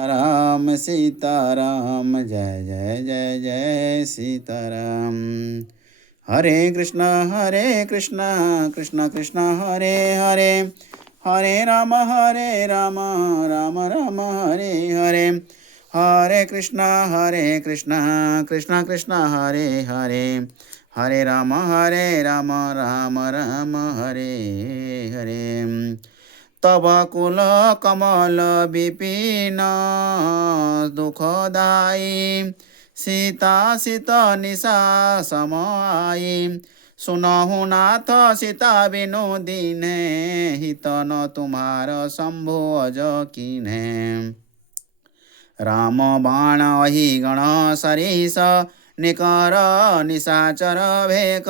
राम सीताराम जय जय जय जय सीताराम। हरे कृष्ण कृष्ण कृष्ण हरे हरे, हरे राम राम राम हरे हरे। हरे कृष्ण कृष्ण कृष्ण हरे हरे, हरे राम राम राम हरे हरे। तब कुल कमल विपिन दुखदाई, सीता सीत निशा समाई। सुनहु नाथ सीता बिनु दीन्हे, हित न तुम्हार शंभु अज कीन्हे। राम बाण अहि गण सरीस, निकर निशाचर भेक।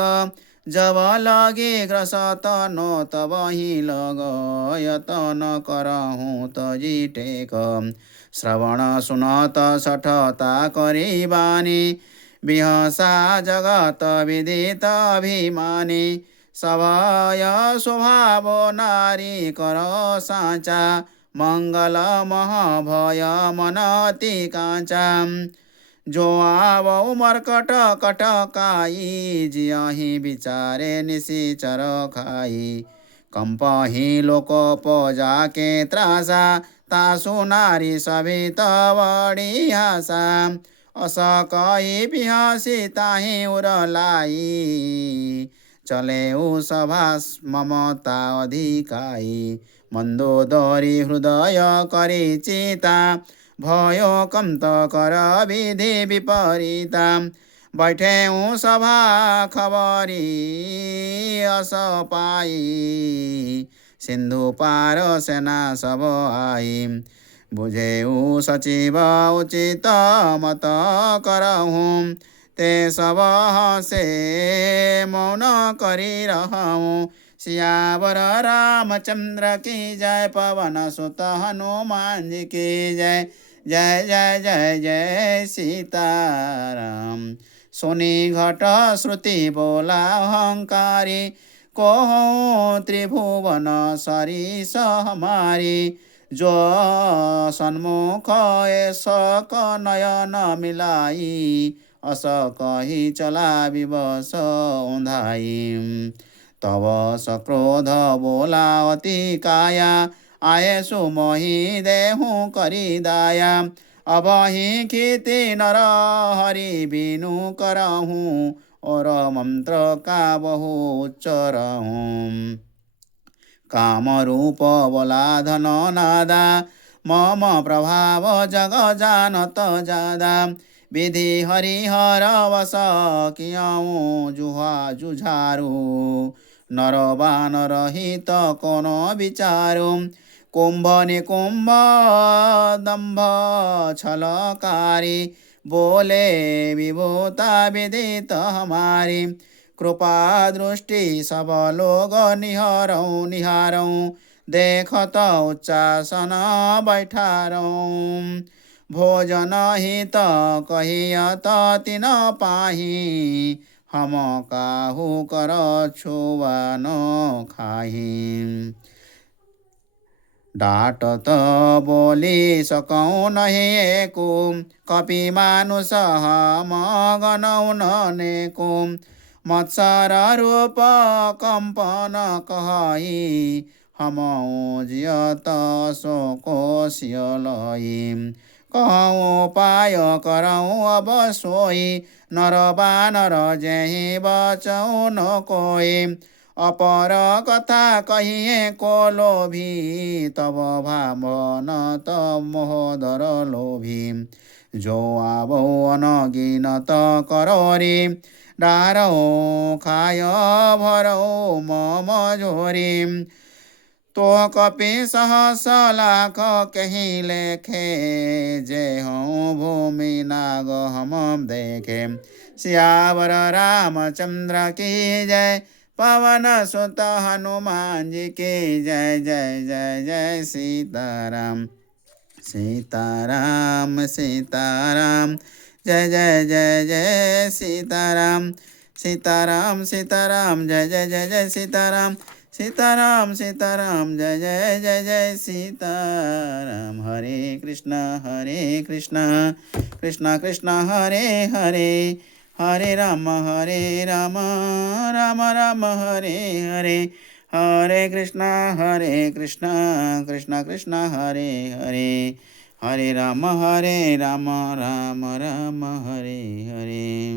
जब लगे ग्रसत नो तब ही लग, यतन करहूँ तजी टेक। श्रवण सुनत सठता करी बानी, बिहसा जगत विदित अभिमानी। सभय स्वभाव नारी कर साचा, मंगल महाभय मन अति कांचा। जो आवौ मरकट कटकाई, जियहि विचारे निशिचर खाई। कंपहि लोक पजा के त्रासा, तासु नारी सभित बड़ी आशा। अस कही बिहसी ताहि उरलाई, चले उ सभा ममता अधिकाई। मंदोदरी हृदय करी चिता, भयो कंत कर विधि विपरीता। बैठे सभा खबरी अस पाई, सिंधु पार सेना सब आई। बुझे सचिव उचित मत करहूँ, ते सब हसे मौन करी रहूँ। सियावर रामचंद्र की जय, पवन सुत हनुमान जी की जय। जय जय जय जय सीताराम। सोनी घट श्रुति बोला अहंकारी, को त्रिभुवन सरीस हमारी। जो सन्मुख ऐसक नयन मिलाई, अस कही चला विवश ओंधाई। तब सक्रोध बोला अति काया, आये सुमोहि देहु करी दाया। अब ही खेती नर हरि बिनु करहूँ, और मंत्र का बहु उच्चरहूँ। काम रूप बोला धन नादा, मम प्रभाव जग जानत जादा। विधि हरिहर वस कियऊ जुहा जुझारू, नर बानर हित कोन विचारू। कुंभ निकुंभ दंभ छलकारी, बोले विभूता विदित हमारी। कृपा दृष्टि सब लोग निहारऊँ निहारऊँ, देखत उच्चासन बैठारऊँ। भोजन हित कहियत तिन पाही, हम काहू कर छुआ न खाही। डाटत बोली सकौँ नहीं एकु, कपि मानुष हम गनौँ नेकु। मत्सर रूप कंपन कहि, हम जियत शोको सियलई। कहूँ उपाय करऊँ अब सोई, नर बानर जेहि बचऊ न कोई। अपर कथा कहिए को लोभी, तब भावन तब मोहदर लोभी। जो आवो अनगिनत करोरी, डारो खाय भरो मम झोरी। तो कपि सहस लाख कहीं लेखे, जे हूँ भूमि नाग हम देखे। सियावर रामचंद्र की जय, पवन सुत हनुमान जी की जय। जय जय जय सीताराम। सीताराम सीताराम जय जय जय जय सीताराम। सीताराम सीताराम जय जय जय जय सीताराम। सीताराम सीताराम जय जय जय जय सीताराम। हरे कृष्णा कृष्णा कृष्णा हरे हरे, हरे राम राम राम हरे हरे, हरे कृष्णा कृष्णा कृष्णा हरे हरे, हरे राम राम राम हरे हरे।